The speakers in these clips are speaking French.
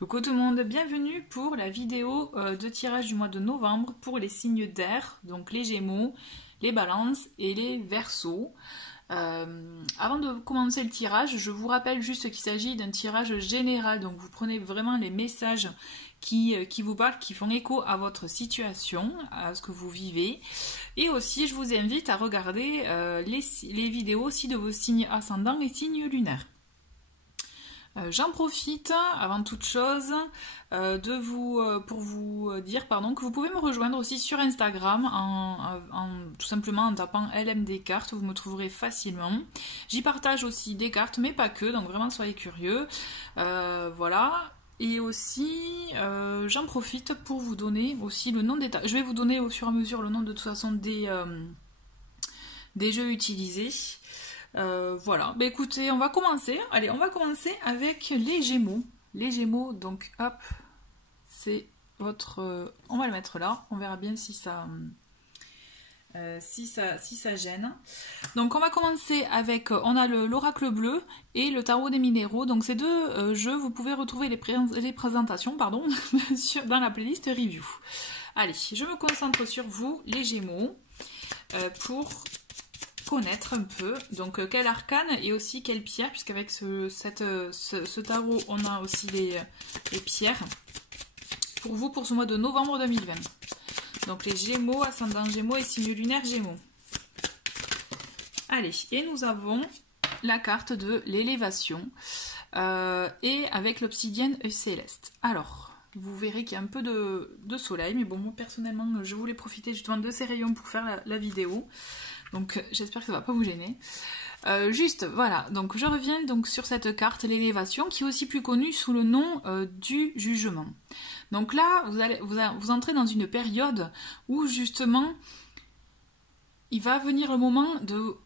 Coucou tout le monde, bienvenue pour la vidéo de tirage du mois de novembre pour les signes d'air, donc les Gémeaux, les Balances et les Verseaux. Avant de commencer le tirage, je vous rappelle juste qu'il s'agit d'un tirage général, donc vous prenez vraiment les messages qui vous parlent, qui font écho à votre situation, à ce que vous vivez. Et aussi, je vous invite à regarder les vidéos aussi de vos signes ascendants et signes lunaires. J'en profite, avant toute chose, pour vous dire que vous pouvez me rejoindre aussi sur Instagram, tout simplement en tapant LMD cartes, vous me trouverez facilement. J'y partage aussi des cartes, mais pas que, donc vraiment soyez curieux. Voilà. Et aussi, j'en profite pour vous donner aussi le nom des... Je vais vous donner au fur et à mesure le nom de toute façon des jeux utilisés. Voilà, bah écoutez, on va commencer. Allez, on va commencer avec les Gémeaux. Les Gémeaux, donc hop, c'est votre... on va le mettre là, on verra bien si ça gêne. Donc on va commencer avec, on a l'oracle bleu et le tarot des minéraux. Donc ces deux jeux, vous pouvez retrouver les présentations dans la playlist review. Allez, je me concentre sur vous, les Gémeaux, pour connaître un peu, donc quel arcane et aussi quelle pierre, puisqu'avec ce tarot on a aussi les pierres pour vous pour ce mois de novembre 2020. Donc les Gémeaux, ascendant Gémeaux et signe lunaire Gémeaux. Allez, et nous avons la carte de l'élévation et avec l'obsidienne céleste. Alors, vous verrez qu'il y a un peu de soleil, mais bon, moi personnellement je voulais profiter justement de ces rayons pour faire la vidéo. Donc j'espère que ça ne va pas vous gêner. Juste, voilà, donc je reviens donc sur cette carte, l'élévation, qui est aussi plus connue sous le nom du jugement. Donc là, vous entrez dans une période où justement, il va venir le moment d'où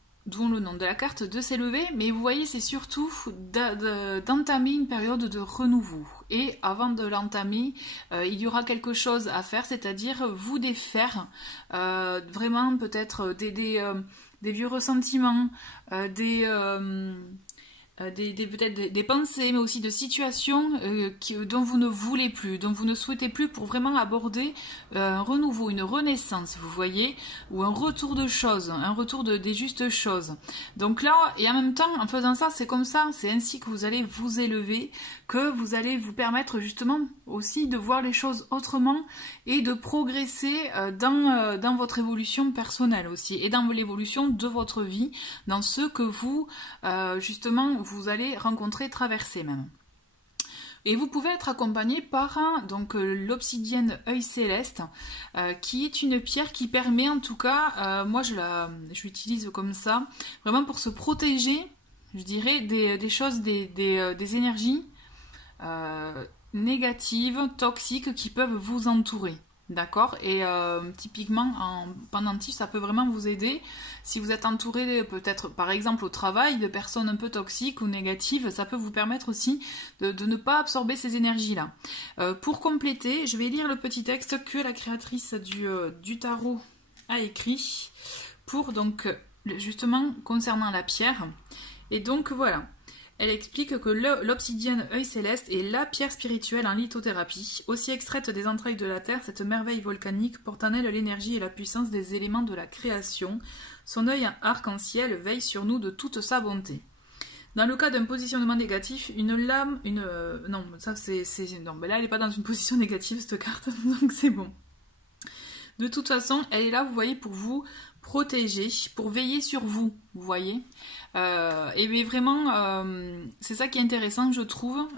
le nom de la carte, de s'élever, mais vous voyez, c'est surtout d'entamer une période de renouveau. Et avant de l'entamer, il y aura quelque chose à faire, c'est-à-dire vous défaire vraiment peut-être des vieux ressentiments, peut-être des pensées, mais aussi de situations dont vous ne voulez plus, dont vous ne souhaitez plus, pour vraiment aborder un renouveau, une renaissance, vous voyez, ou un retour de choses, un retour des justes choses. Donc là, et en même temps, en faisant ça, c'est comme ça, c'est ainsi que vous allez vous élever, que vous allez vous permettre justement aussi de voir les choses autrement et de progresser dans votre évolution personnelle aussi, et dans l'évolution de votre vie, dans ce que vous, justement, vous allez rencontrer, traverser même. Et vous pouvez être accompagné par l'obsidienne œil céleste, qui est une pierre qui permet, en tout cas, moi je l'utilise comme ça, vraiment pour se protéger, je dirais, des choses, des énergies négatives, toxiques qui peuvent vous entourer. D'accord? Et typiquement en pendentif, ça peut vraiment vous aider. Si vous êtes entouré peut-être par exemple au travail de personnes un peu toxiques ou négatives, ça peut vous permettre aussi de ne pas absorber ces énergies-là. Pour compléter, je vais lire le petit texte que la créatrice du tarot a écrit pour donc justement concernant la pierre. Et donc voilà. Elle explique que l'obsidienne œil céleste est la pierre spirituelle en lithothérapie. Aussi extraite des entrailles de la terre, cette merveille volcanique porte en elle l'énergie et la puissance des éléments de la création. Son œil arc-en-ciel veille sur nous de toute sa bonté. Dans le cas d'un positionnement négatif, une lame... non, ça c'est... Non, mais là elle n'est pas dans une position négative cette carte, donc c'est bon. De toute façon, elle est là, vous voyez, pour vous protéger, pour veiller sur vous, vous voyez. Et bien vraiment, c'est ça qui est intéressant, je trouve,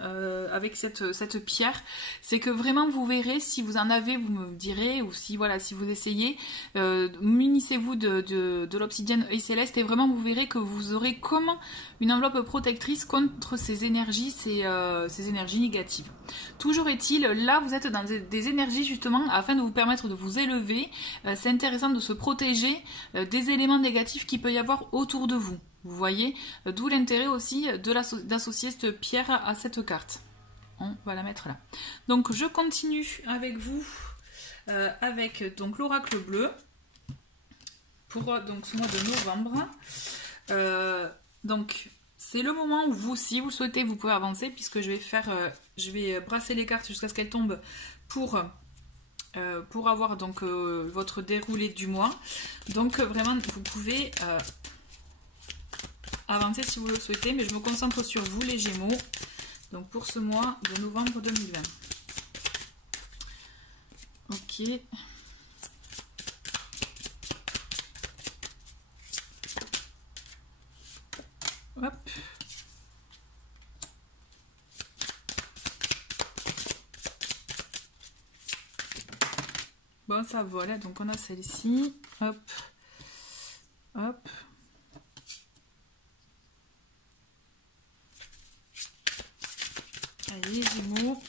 avec cette pierre, c'est que vraiment vous verrez, si vous en avez, vous me direz, ou si voilà, si vous essayez, munissez-vous de l'obsidienne œil céleste, et vraiment vous verrez que vous aurez comme une enveloppe protectrice contre ces énergies, ces énergies négatives. Toujours est-il, là vous êtes dans des énergies justement afin de vous permettre de vous élever. C'est intéressant de se protéger des éléments négatifs qu'il peut y avoir autour de vous. Vous voyez, d'où l'intérêt aussi d'associer cette pierre à cette carte. On va la mettre là. Donc je continue avec vous, avec donc l'oracle bleu pour donc ce mois de novembre. Donc c'est le moment où vous, si vous le souhaitez, vous pouvez avancer puisque je vais brasser les cartes jusqu'à ce qu'elles tombent pour avoir donc votre déroulé du mois. Donc vraiment, vous pouvez avancer si vous le souhaitez, mais je me concentre sur vous les Gémeaux. Donc pour ce mois de novembre 2020. Ok. Hop. Bon, ça voilà, donc on a celle-ci. Hop. Hop. Allez, Gémeaux.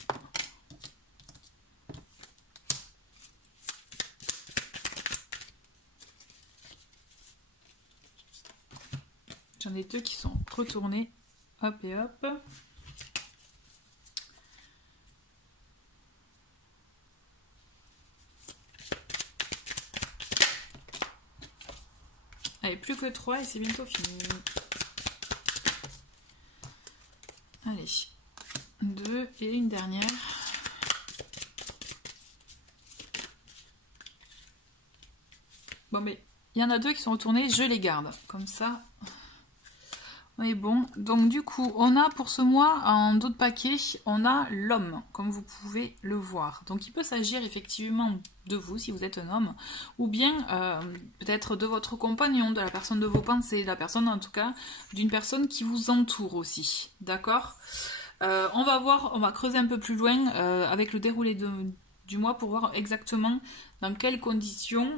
J'en ai deux qui sont retournés. Hop et hop. Allez, plus que 3 et c'est bientôt fini. Allez, 2 et une dernière. Bon, mais il y en a 2 qui sont retournés, je les garde. Comme ça, on est bon. Donc du coup, on a pour ce mois, en d'autres paquets, on a l'homme, comme vous pouvez le voir. Donc il peut s'agir effectivement de vous, si vous êtes un homme, ou bien peut-être de votre compagnon, de la personne de vos pensées, de la personne en tout cas, d'une personne qui vous entoure aussi. D'accord ? On va voir, on va creuser un peu plus loin avec le déroulé du mois pour voir exactement dans quelles conditions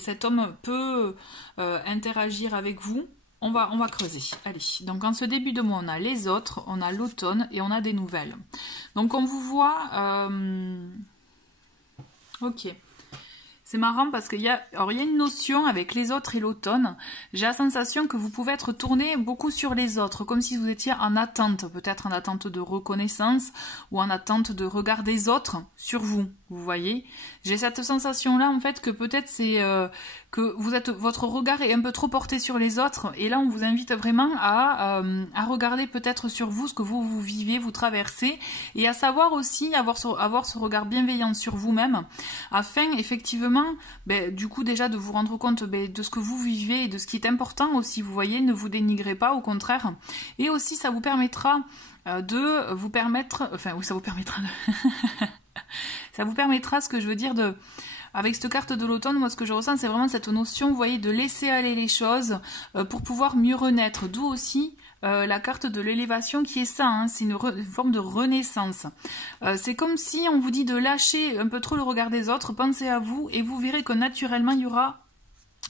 cet homme peut interagir avec vous. On va creuser. Allez, donc en ce début de mois, on a les autres, on a l'automne et on a des nouvelles. Donc on vous voit... Ok. C'est marrant parce qu'il y a une notion avec les autres et l'automne. J'ai la sensation que vous pouvez être tourné beaucoup sur les autres, comme si vous étiez en attente, peut-être en attente de reconnaissance ou en attente de regard des autres sur vous. Vous voyez, j'ai cette sensation-là en fait que peut-être c'est que votre regard est un peu trop porté sur les autres et là on vous invite vraiment à regarder peut-être sur vous ce que vous vivez, vous traversez et à savoir aussi avoir ce regard bienveillant sur vous-même afin effectivement du coup déjà de vous rendre compte de ce que vous vivez et de ce qui est important aussi, vous voyez, ne vous dénigrez pas, au contraire, et aussi ça vous permettra de vous permettre, enfin oui ça vous permettra de... Ça vous permettra, ce que je veux dire, avec cette carte de l'automne, moi ce que je ressens c'est vraiment cette notion, vous voyez, de laisser aller les choses pour pouvoir mieux renaître, d'où aussi la carte de l'élévation qui est ça, hein, c'est une forme de renaissance. C'est comme si on vous dit de lâcher un peu trop le regard des autres, pensez à vous et vous verrez que naturellement il y aura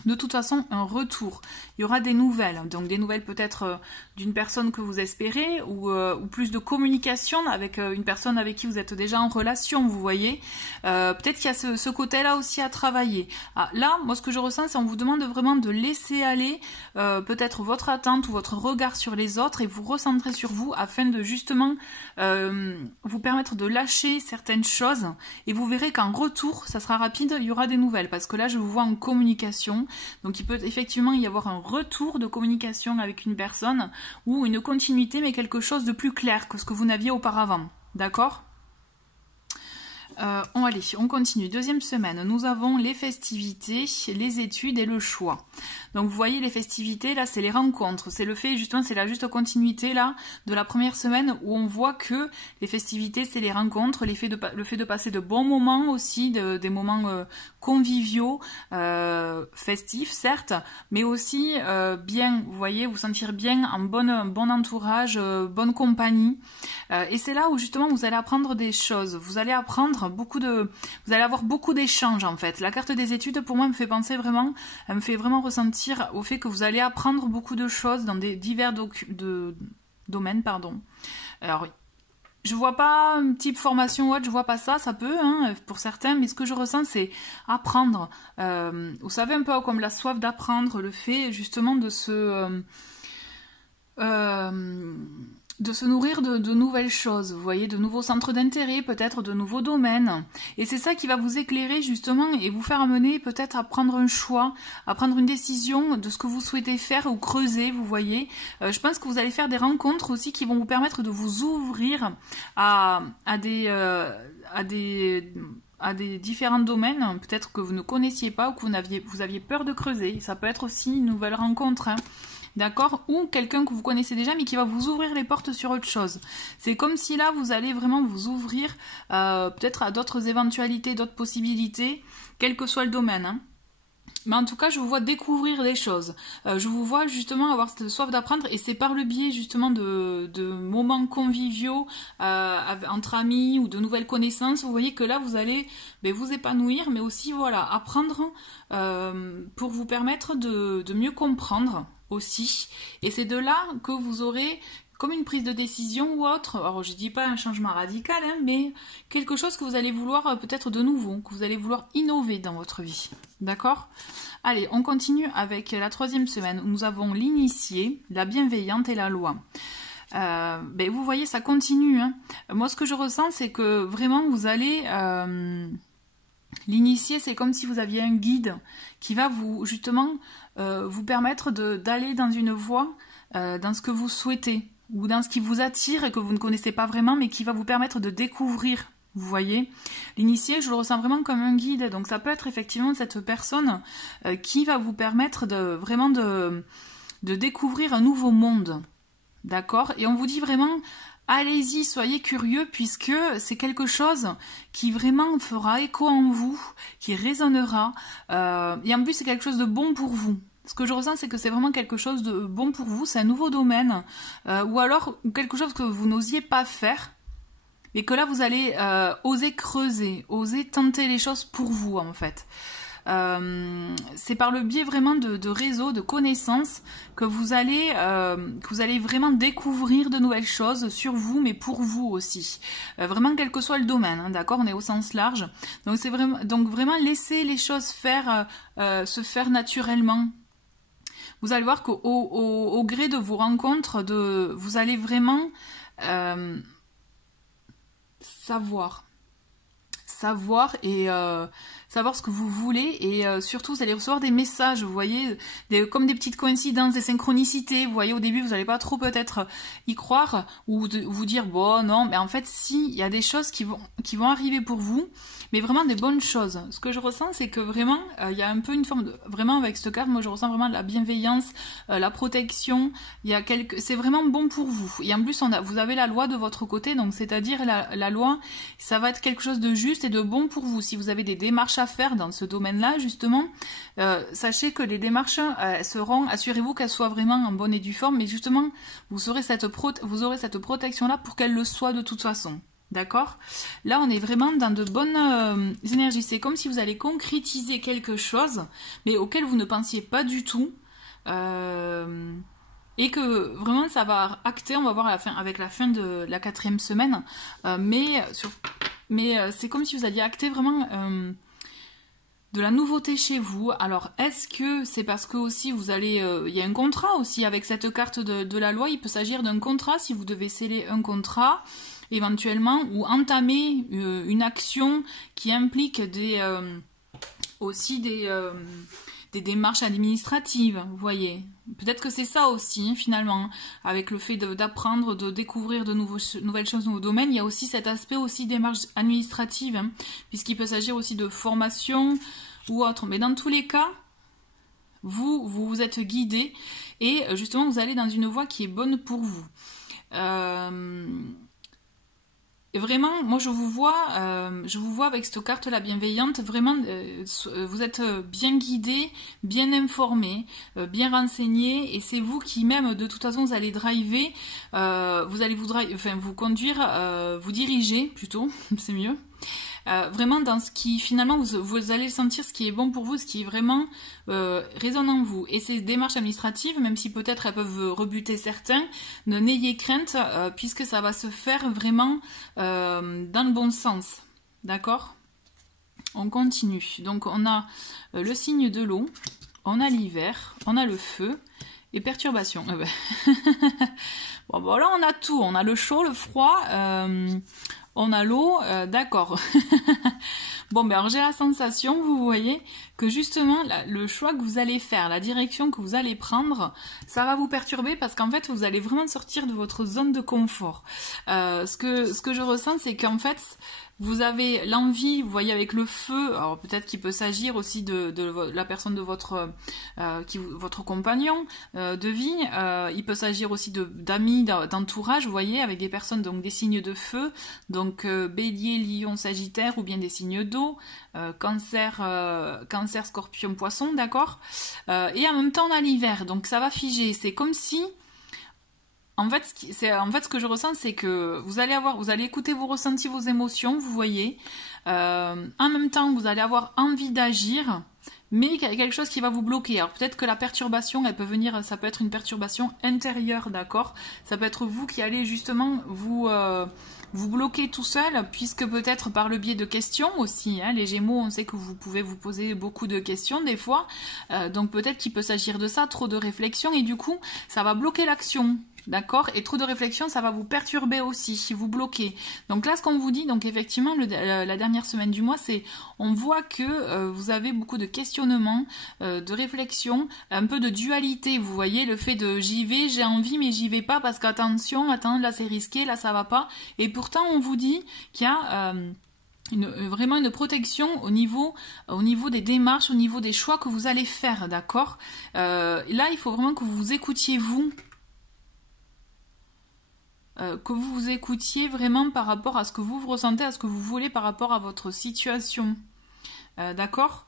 de toute façon un retour, il y aura des nouvelles, donc des nouvelles peut-être d'une personne que vous espérez ou plus de communication avec une personne avec qui vous êtes déjà en relation, vous voyez, peut-être qu'il y a ce côté-là aussi à travailler. Là, moi ce que je ressens c'est on vous demande vraiment de laisser aller peut-être votre attente ou votre regard sur les autres et vous recentrer sur vous afin de justement vous permettre de lâcher certaines choses et vous verrez qu'en retour, ça sera rapide, il y aura des nouvelles parce que là je vous vois en communication. Donc il peut effectivement y avoir un retour de communication avec une personne ou une continuité mais quelque chose de plus clair que ce que vous n'aviez auparavant. D'accord ? On continue. Deuxième semaine, nous avons les festivités, les études et le choix. Donc vous voyez les festivités, là c'est les rencontres, c'est le fait justement, c'est la juste continuité là de la première semaine où on voit que les festivités c'est les rencontres, le fait de passer de bons moments aussi, des moments conviviaux, festifs certes, mais aussi bien, vous voyez, vous sentir bien en bon entourage, bonne compagnie. Et c'est là où justement vous allez apprendre des choses, vous allez apprendre vous allez avoir beaucoup d'échanges en fait. La carte des études pour moi me fait vraiment ressentir au fait que vous allez apprendre beaucoup de choses dans des divers domaines, pardon. Alors je vois pas un type formation ou autre, je vois pas ça, ça peut hein, pour certains, mais ce que je ressens c'est apprendre. Vous savez un peu comme la soif d'apprendre, le fait justement de se se nourrir de nouvelles choses, vous voyez, de nouveaux centres d'intérêt, peut-être de nouveaux domaines. Et c'est ça qui va vous éclairer justement et vous faire amener peut-être à prendre un choix, à prendre une décision de ce que vous souhaitez faire ou creuser, vous voyez. Je pense que vous allez faire des rencontres aussi qui vont vous permettre de vous ouvrir à des différents domaines, peut-être que vous ne connaissiez pas ou que vous aviez peur de creuser. Ça peut être aussi une nouvelle rencontre, hein. D'accord? Ou quelqu'un que vous connaissez déjà mais qui va vous ouvrir les portes sur autre chose. C'est comme si là vous allez vraiment vous ouvrir peut-être à d'autres éventualités, d'autres possibilités, quel que soit le domaine, hein. Mais en tout cas, je vous vois découvrir des choses. Je vous vois justement avoir cette soif d'apprendre et c'est par le biais justement de moments conviviaux entre amis ou de nouvelles connaissances. Vous voyez que là, vous allez vous épanouir, mais aussi voilà apprendre pour vous permettre de mieux comprendre aussi. Et c'est de là que vous aurez comme une prise de décision ou autre, alors je dis pas un changement radical, hein, mais quelque chose que vous allez vouloir peut-être de nouveau, que vous allez vouloir innover dans votre vie. D'accord? Allez, on continue avec la 3e semaine où nous avons l'initié, la bienveillante et la loi. Vous voyez, ça continue, hein. Moi, ce que je ressens, c'est que vraiment, vous allez... L'initié, c'est comme si vous aviez un guide qui va vous, justement, vous permettre d'aller dans une voie, dans ce que vous souhaitez, ou dans ce qui vous attire et que vous ne connaissez pas vraiment, mais qui va vous permettre de découvrir. Vous voyez, l'initié, je le ressens vraiment comme un guide. Donc ça peut être effectivement cette personne qui va vous permettre vraiment de découvrir un nouveau monde. D'accord? Et on vous dit vraiment, allez-y, soyez curieux, puisque c'est quelque chose qui vraiment fera écho en vous, qui résonnera. Et en plus, c'est quelque chose de bon pour vous. Ce que je ressens, c'est que c'est vraiment quelque chose de bon pour vous, c'est un nouveau domaine, ou alors quelque chose que vous n'osiez pas faire, et que là, vous allez oser creuser, oser tenter les choses pour vous, en fait. C'est par le biais vraiment de réseaux, de connaissances, que vous allez vraiment découvrir de nouvelles choses sur vous, mais pour vous aussi. Vraiment, quel que soit le domaine, hein, d'accord, on est au sens large. Donc, vraiment laisser les choses se faire naturellement. Vous allez voir qu'au gré de vos rencontres, vous allez vraiment savoir et savoir ce que vous voulez et surtout vous allez recevoir des messages, vous voyez, comme des petites coïncidences, des synchronicités. Vous voyez, au début vous n'allez pas trop peut-être y croire ou vous dire bon non, mais en fait si, il y a des choses qui vont arriver pour vous, mais vraiment des bonnes choses. Ce que je ressens, c'est que vraiment il y a un peu une forme de, vraiment avec cette carte, moi je ressens vraiment la bienveillance, la protection. C'est vraiment bon pour vous. Et en plus vous avez la loi de votre côté, donc c'est-à-dire la loi, ça va être quelque chose de juste et de bon pour vous. Si vous avez des démarches à faire dans ce domaine-là, justement, sachez que les démarches assurez-vous qu'elles soient vraiment en bonne et due forme, mais justement, vous aurez cette protection-là pour qu'elle le soit de toute façon. D'accord? Là, on est vraiment dans de bonnes énergies. C'est comme si vous allez concrétiser quelque chose, mais auquel vous ne pensiez pas du tout. Et que vraiment, ça va acter, on va voir avec la fin de la 4e semaine. Mais c'est comme si vous alliez acter vraiment de la nouveauté chez vous. Alors, est-ce que c'est parce que aussi vous allez... il y a un contrat aussi avec cette carte de la loi. Il peut s'agir d'un contrat si vous devez sceller un contrat éventuellement ou entamer une action qui implique aussi des démarches administratives, vous voyez. Peut-être que c'est ça aussi, hein, finalement, avec le fait d'apprendre, de découvrir de nouvelles choses, de nouveaux domaines. Il y a aussi cet aspect aussi démarche administrative, hein, puisqu'il peut s'agir aussi de formation ou autre. Mais dans tous les cas, vous êtes guidé et justement, vous allez dans une voie qui est bonne pour vous. Vraiment, moi je vous vois avec cette carte la bienveillante, vraiment vous êtes bien guidé, bien informé, bien renseigné, et c'est vous qui même de toute façon vous allez driver, vous allez vous conduire, vous diriger plutôt, c'est mieux. Vraiment dans ce qui finalement vous allez sentir ce qui est bon pour vous, ce qui est vraiment résonne en vous. Et ces démarches administratives, même si peut-être elles peuvent rebuter certains, n'ayez crainte puisque ça va se faire vraiment dans le bon sens. D'accord? On continue. Donc on a le signe de l'eau, on a l'hiver, on a le feu et perturbation. Bon, bon, là, on a tout. On a le chaud, le froid, on a l'eau, d'accord. Bon, ben alors j'ai la sensation, vous voyez, que justement, le choix que vous allez faire, la direction que vous allez prendre, ça va vous perturber parce qu'en fait, vous allez vraiment sortir de votre zone de confort. Ce que je ressens, c'est qu'en fait, vous avez l'envie, vous voyez, avec le feu, alors peut-être qu'il peut s'agir aussi de la personne de votre compagnon de vie, il peut s'agir aussi d'amis, d'entourage, vous voyez, avec des personnes, donc des signes de feu, donc bélier, lion, sagittaire, ou bien des signes d'eau, cancer, scorpion, poisson, d'accord, et en même temps on a l'hiver, donc ça va figer, c'est comme si... En fait, ce que je ressens, c'est que vous allez écouter vos ressentis, vos émotions, vous voyez. En même temps, vous allez avoir envie d'agir, mais il y a quelque chose qui va vous bloquer. Alors peut-être que la perturbation, elle peut venir, ça peut être une perturbation intérieure, d'accord. Ça peut être vous qui allez justement vous bloquer tout seul, puisque peut-être par le biais de questions aussi, hein, les Gémeaux, on sait que vous pouvez vous poser beaucoup de questions des fois, donc peut-être qu'il peut s'agir de ça, trop de réflexion, et du coup, ça va bloquer l'action. D'accord? Et trop de réflexion, ça va vous perturber aussi, vous bloquer. Donc là, ce qu'on vous dit, donc effectivement, la dernière semaine du mois, c'est, on voit que vous avez beaucoup de questionnements, de réflexion, un peu de dualité, vous voyez, le fait de j'y vais, j'ai envie, mais j'y vais pas parce qu'attention, attends, là c'est risqué, là ça va pas. Et pourtant, on vous dit qu'il y a... vraiment une protection au niveau des démarches, au niveau des choix que vous allez faire, d'accord? Là, il faut vraiment que vous vous écoutiez vous. Que vous vous écoutiez vraiment par rapport à ce que vous ressentez, à ce que vous voulez par rapport à votre situation. D'accord,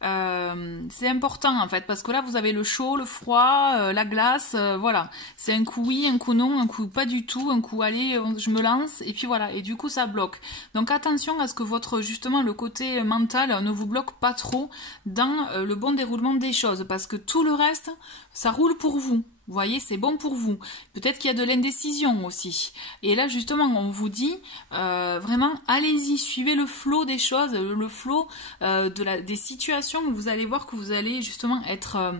c'est important en fait, parce que là vous avez le chaud, le froid, la glace, voilà. C'est un coup oui, un coup non, un coup pas du tout, un coup allez, je me lance, et puis voilà, et du coup ça bloque. Donc attention à ce que justement le côté mental ne vous bloque pas trop dans le bon déroulement des choses, parce que tout le reste, ça roule pour vous. Vous voyez, c'est bon pour vous. Peut-être qu'il y a de l'indécision aussi. Et là, justement, on vous dit, vraiment, allez-y, suivez le flot des choses, le flot des situations. Vous allez voir que vous allez justement être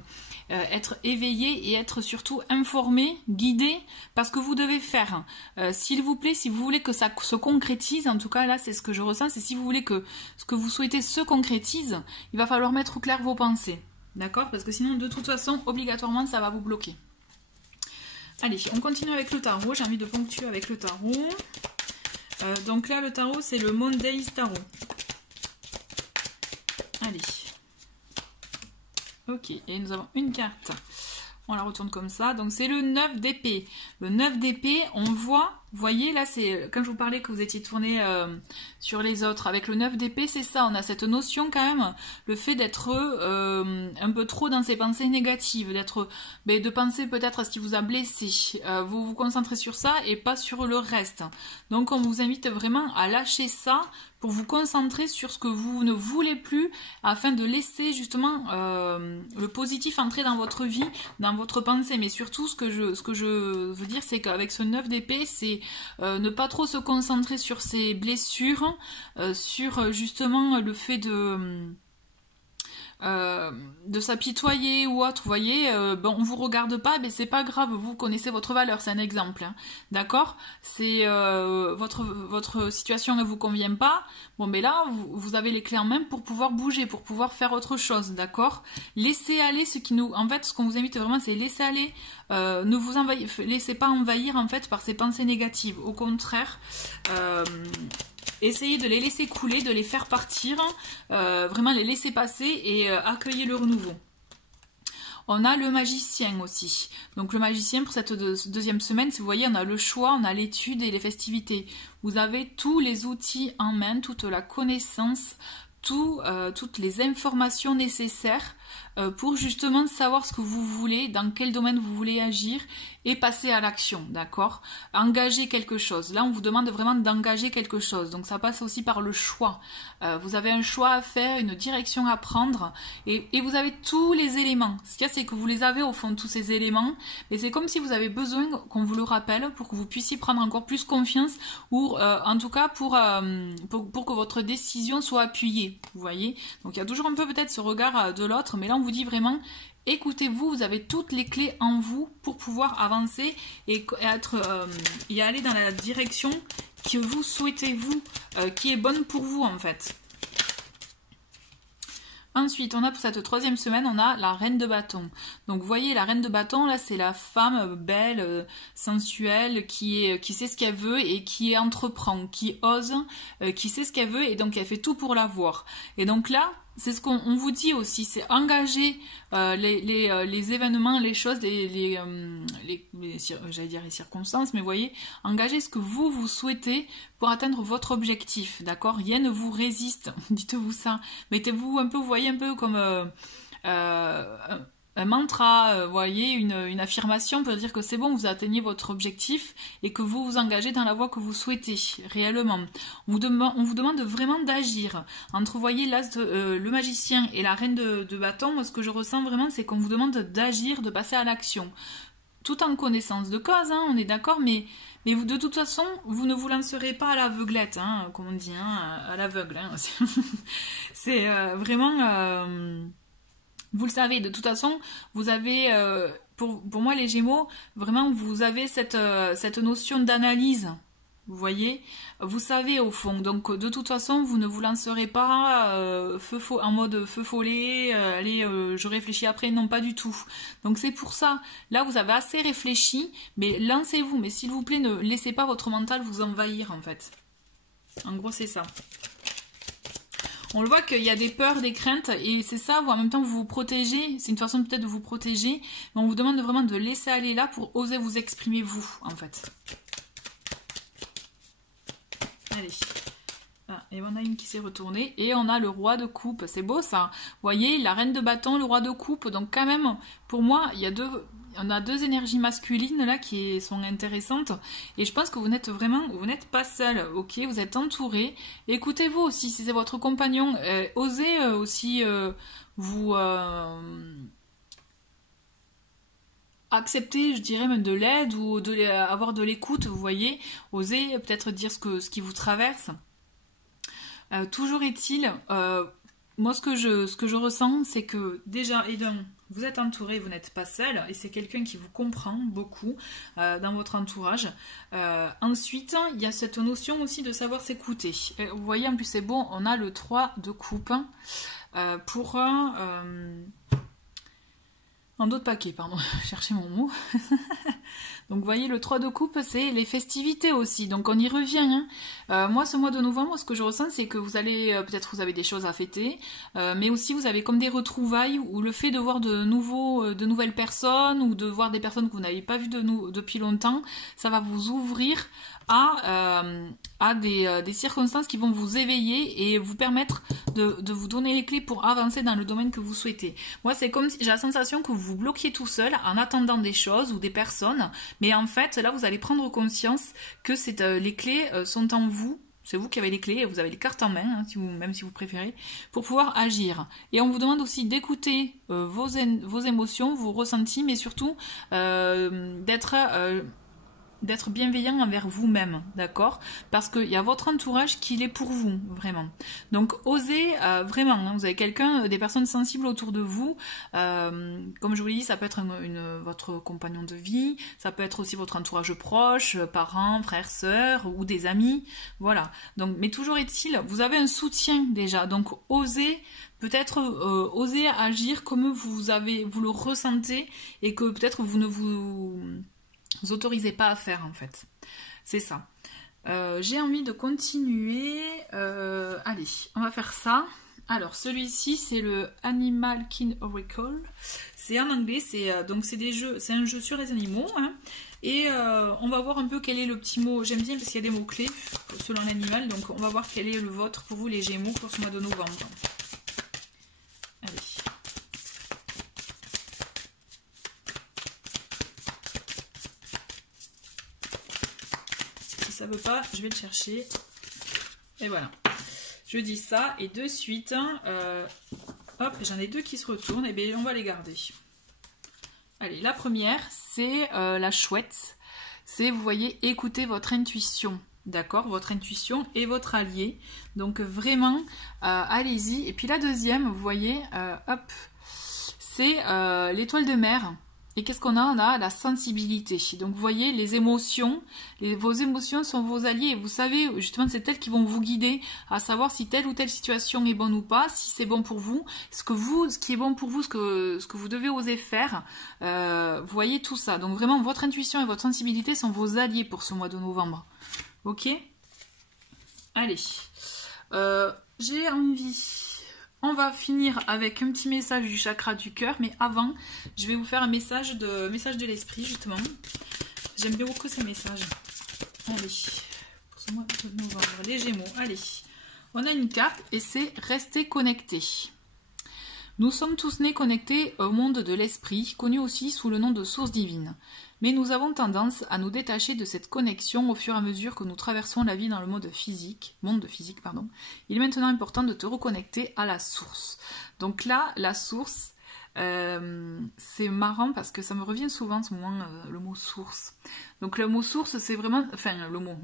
éveillé et être surtout informé, guidé par ce que vous devez faire. S'il vous plaît, si vous voulez que ça se concrétise, en tout cas là, c'est ce que je ressens, c'est si vous voulez que ce que vous souhaitez se concrétise, il va falloir mettre au clair vos pensées. D'accord? Parce que sinon, de toute façon, obligatoirement, ça va vous bloquer. Allez, on continue avec le tarot. J'ai envie de ponctuer avec le tarot. Donc là, le tarot, c'est le Monday's Tarot. Allez. Ok, et nous avons une carte. On la retourne comme ça. Donc c'est le 9 d'épée. Le 9 d'épée, on voit... Vous voyez, là, c'est quand je vous parlais que vous étiez tourné sur les autres. Avec le 9 d'épée, c'est ça. On a cette notion quand même, le fait d'être un peu trop dans ses pensées négatives, de penser peut-être à ce qui vous a blessé. Vous vous concentrez sur ça et pas sur le reste. Donc, on vous invite vraiment à lâcher ça pour vous concentrer sur ce que vous ne voulez plus, afin de laisser justement le positif entrer dans votre vie, dans votre pensée. Mais surtout, ce que je veux dire, c'est qu'avec ce 9 d'épée, c'est ne pas trop se concentrer sur ses blessures, sur justement le fait de s'apitoyer ou autre, vous voyez, on vous regarde pas, mais c'est pas grave, vous connaissez votre valeur, c'est un exemple, hein, d'accord, c'est votre situation ne vous convient pas, bon mais là vous avez les clés en main pour pouvoir bouger, pour pouvoir faire autre chose, d'accord, laissez aller ce qu'on vous invite vraiment, c'est laisser aller, ne vous laissez pas envahir en fait par ces pensées négatives, au contraire, essayez de les laisser couler, de les faire partir, vraiment les laisser passer et accueillir le renouveau. On a le magicien aussi. Donc le magicien pour cette deuxième semaine, si vous voyez, on a le choix, on a l'étude et les festivités. Vous avez tous les outils en main, toute la connaissance, toutes les informations nécessaires pour justement savoir ce que vous voulez, dans quel domaine vous voulez agir et passer à l'action, d'accord? Engager quelque chose. Là, on vous demande vraiment d'engager quelque chose. Donc, ça passe aussi par le choix. Vous avez un choix à faire, une direction à prendre et vous avez tous les éléments. Ce qu'il y a, c'est que vous les avez au fond, tous ces éléments. Mais c'est comme si vous avez besoin qu'on vous le rappelle pour que vous puissiez prendre encore plus confiance ou en tout cas pour que votre décision soit appuyée. Vous voyez? Donc, il y a toujours un peu peut-être ce regard de l'autre, mais là, on vous dit vraiment écoutez-vous, vous avez toutes les clés en vous pour pouvoir avancer et aller dans la direction que vous souhaitez, vous, qui est bonne pour vous en fait. Ensuite, on a pour cette troisième semaine, on a la reine de bâton. Donc, vous voyez, la reine de bâton, là, c'est la femme belle, sensuelle, qui sait ce qu'elle veut et qui entreprend, qui ose, qui sait ce qu'elle veut et donc elle fait tout pour l'avoir. Et donc là, c'est ce qu'on vous dit aussi, c'est engager les événements, les choses, j'allais dire les circonstances, mais vous voyez, engager ce que vous souhaitez pour atteindre votre objectif, d'accord? Rien ne vous résiste, dites-vous ça. Mettez-vous un peu, vous voyez, un peu comme un mantra, vous voyez, une affirmation pour dire que c'est bon, vous atteignez votre objectif et que vous vous engagez dans la voie que vous souhaitez, réellement. On vous demande vraiment d'agir. Entre, vous voyez, le magicien et la reine de bâton, moi, ce que je ressens vraiment, c'est qu'on vous demande d'agir, de passer à l'action. Tout en connaissance de cause, hein, on est d'accord, mais vous, de toute façon, vous ne vous lancerez pas à l'aveuglette, hein, comme on dit, hein, à l'aveugle. Hein. C'est vraiment... Vous le savez, de toute façon, vous avez, pour moi les Gémeaux, vraiment vous avez cette notion d'analyse, vous voyez, vous savez au fond, donc de toute façon vous ne vous lancerez pas en mode feu follet, allez je réfléchis après, non pas du tout. Donc c'est pour ça, là vous avez assez réfléchi, mais lancez-vous, mais s'il vous plaît ne laissez pas votre mental vous envahir en fait. En gros c'est ça. On le voit qu'il y a des peurs, des craintes, et c'est ça, en même temps vous vous protégez, c'est une façon peut-être de vous protéger, mais on vous demande vraiment de laisser aller là pour oser vous exprimer vous, en fait. Allez. Ah, et on a une qui s'est retournée, et on a le roi de coupe, c'est beau ça. Vous voyez, la reine de bâton, le roi de coupe, donc quand même, pour moi, on a deux énergies masculines là qui sont intéressantes et je pense que vous n'êtes pas seul, ok, vous êtes entouré. Écoutez-vous aussi, si c'est votre compagnon, osez aussi vous accepter, je dirais même de l'aide ou avoir de l'écoute, vous voyez, osez peut-être dire ce qui vous traverse. Toujours est-il, moi ce que je ressens, c'est que déjà, vous êtes entouré, vous n'êtes pas seul, et c'est quelqu'un qui vous comprend beaucoup dans votre entourage. Ensuite, il y a cette notion aussi de savoir s'écouter. Vous voyez, en plus c'est bon, on a le 3 de coupe pour en d'autres paquets, pardon, chercher mon mot. Donc vous voyez, le 3 de coupe, c'est les festivités aussi, donc on y revient. Hein. Moi, ce mois de novembre, ce que je ressens, c'est que vous allez, peut-être vous avez des choses à fêter, mais aussi vous avez comme des retrouvailles, ou le fait de voir de nouvelles personnes, ou de voir des personnes que vous n'avez pas vues depuis longtemps, ça va vous ouvrir à des circonstances qui vont vous éveiller et vous permettre de vous donner les clés pour avancer dans le domaine que vous souhaitez. Moi, c'est comme si j'ai la sensation que vous vous bloquiez tout seul en attendant des choses ou des personnes, mais en fait, là, vous allez prendre conscience que les clés sont en vous. C'est vous qui avez les clés, vous avez les cartes en main, hein, même si vous préférez, pour pouvoir agir. Et on vous demande aussi d'écouter vos émotions, vos ressentis, mais surtout d'être bienveillant envers vous-même, d'accord? Parce qu'il y a votre entourage qui l'est pour vous, vraiment. Donc, osez vraiment, hein, vous avez des personnes sensibles autour de vous, comme je vous l'ai dit, ça peut être votre compagnon de vie, ça peut être aussi votre entourage proche, parents, frères, sœurs, ou des amis, voilà. Donc, mais toujours est-il, vous avez un soutien déjà, donc osez peut-être oser agir comme vous le ressentez, et que peut-être vous ne vous autorisez pas à faire en fait. C'est ça. J'ai envie de continuer. Allez, on va faire ça. Alors celui-ci c'est le Animal King Oracle. C'est en anglais, donc c'est un jeu sur les animaux. Hein. Et on va voir un peu quel est le petit mot. J'aime bien parce qu'il y a des mots clés selon l'animal. Donc on va voir quel est le vôtre pour vous les Gémeaux pour ce mois de novembre. Allez. Ça veut pas, je vais le chercher. Et voilà. Je dis ça et de suite, hop, j'en ai deux qui se retournent. Et bien on va les garder. Allez, la première, c'est la chouette. C'est, vous voyez, écoutez votre intuition. D'accord, votre intuition est votre allié. Donc vraiment, allez-y. Et puis la deuxième, vous voyez, hop, c'est l'étoile de mer. Et qu'est-ce qu'on a? On a la sensibilité. Donc vous voyez, les émotions, vos émotions sont vos alliés. Et vous savez, justement, c'est elles qui vont vous guider à savoir si telle ou telle situation est bonne ou pas, si c'est bon pour vous, ce qui est bon pour vous, ce que vous devez oser faire. Vous voyez tout ça. Donc vraiment, votre intuition et votre sensibilité sont vos alliés pour ce mois de novembre. Ok? Allez. J'ai envie... On va finir avec un petit message du chakra du cœur, mais avant, je vais vous faire un message de l'esprit, justement. J'aime bien beaucoup ces messages. Allez, pour ce mois de novembre, les Gémeaux, allez. On a une carte et c'est rester connecté. Nous sommes tous nés connectés au monde de l'esprit, connu aussi sous le nom de source divine. Mais nous avons tendance à nous détacher de cette connexion au fur et à mesure que nous traversons la vie dans le monde physique. Il est maintenant important de te reconnecter à la source. Donc là, la source, c'est marrant parce que ça me revient souvent en ce moment, le mot source. Donc le mot source, c'est vraiment,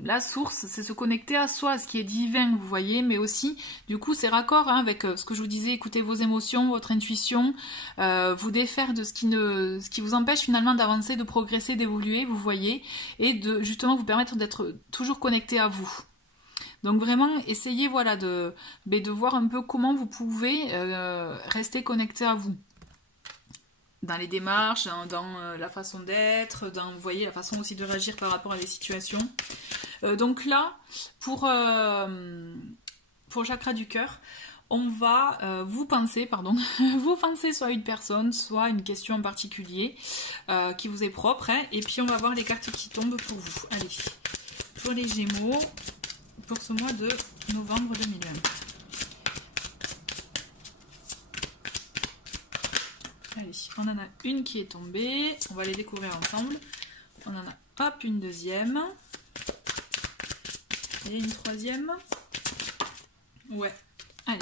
la source, c'est se connecter à soi, à ce qui est divin, vous voyez, mais aussi, du coup, c'est raccord avec ce que je vous disais, écoutez vos émotions, votre intuition, vous défaire de ce qui vous empêche finalement d'avancer, de progresser, d'évoluer, vous voyez, et de justement vous permettre d'être toujours connecté à vous. Donc vraiment, essayez voilà, de voir un peu comment vous pouvez rester connecté à vous. Dans les démarches, dans la façon d'être, dans, vous voyez, la façon aussi de réagir par rapport à des situations. Donc là, pour le chakra du cœur, on va vous penser soit une personne, soit une question en particulier qui vous est propre, hein, et puis on va voir les cartes qui tombent pour vous. Allez, pour les Gémeaux, pour ce mois de novembre 2020. Allez, on en a une qui est tombée, on va les découvrir ensemble. On en a, hop, une deuxième. Et une troisième. Ouais, allez.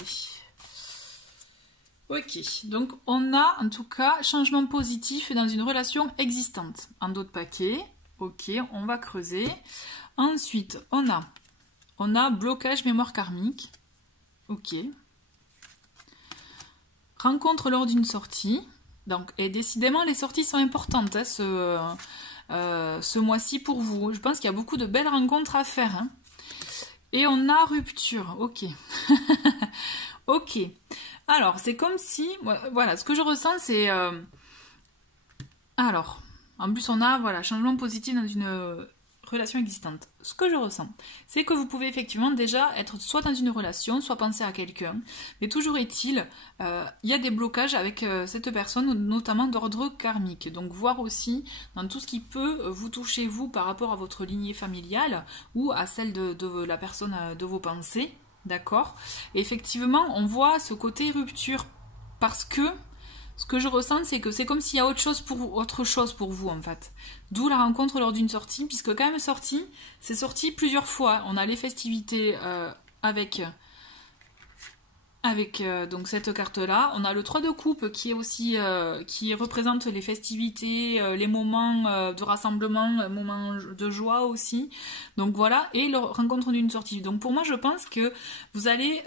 Ok, donc on a en tout cas changement positif dans une relation existante. En d'autres paquets, ok, on va creuser. Ensuite, on a blocage mémoire karmique. Ok. Rencontre lors d'une sortie. Donc, et décidément, les sorties sont importantes hein, ce mois-ci pour vous. Je pense qu'il y a beaucoup de belles rencontres à faire. Hein. Et on a rupture. Ok. Ok. Alors, c'est comme si... Voilà, ce que je ressens, c'est... Alors, en plus, on a voilà, changement positif dans une relation existante. Ce que je ressens, c'est que vous pouvez effectivement déjà être soit dans une relation, soit penser à quelqu'un. Mais toujours est-il, il y a des blocages avec cette personne, notamment d'ordre karmique. Donc voir aussi dans tout ce qui peut vous toucher vous par rapport à votre lignée familiale ou à celle de la personne de vos pensées. D'accord ? Et effectivement, on voit ce côté rupture parce que ce que je ressens, c'est que c'est comme s'il y a autre chose pour vous, en fait. D'où la rencontre lors d'une sortie, puisque quand même c'est sorti plusieurs fois. On a les festivités avec donc cette carte-là. On a le 3 de coupe qui est aussi qui représente les festivités, les moments de rassemblement, moments de joie aussi. Donc voilà, et la rencontre d'une sortie. Donc pour moi, je pense que vous allez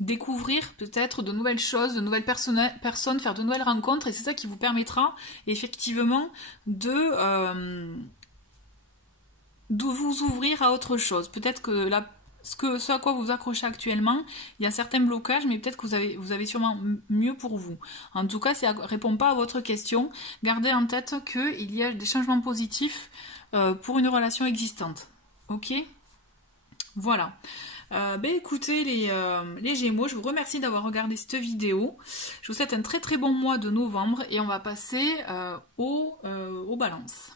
découvrir peut-être de nouvelles choses, de nouvelles personnes, faire de nouvelles rencontres, et c'est ça qui vous permettra effectivement de vous ouvrir à autre chose. Peut-être que ce à quoi vous vous accrochez actuellement, il y a certains blocages, mais peut-être que vous avez sûrement mieux pour vous. En tout cas, si ça ne répond pas à votre question, gardez en tête qu'il y a des changements positifs pour une relation existante. Ok ? Voilà. Écoutez les Gémeaux, je vous remercie d'avoir regardé cette vidéo. Je vous souhaite un très très bon mois de novembre et on va passer aux balances.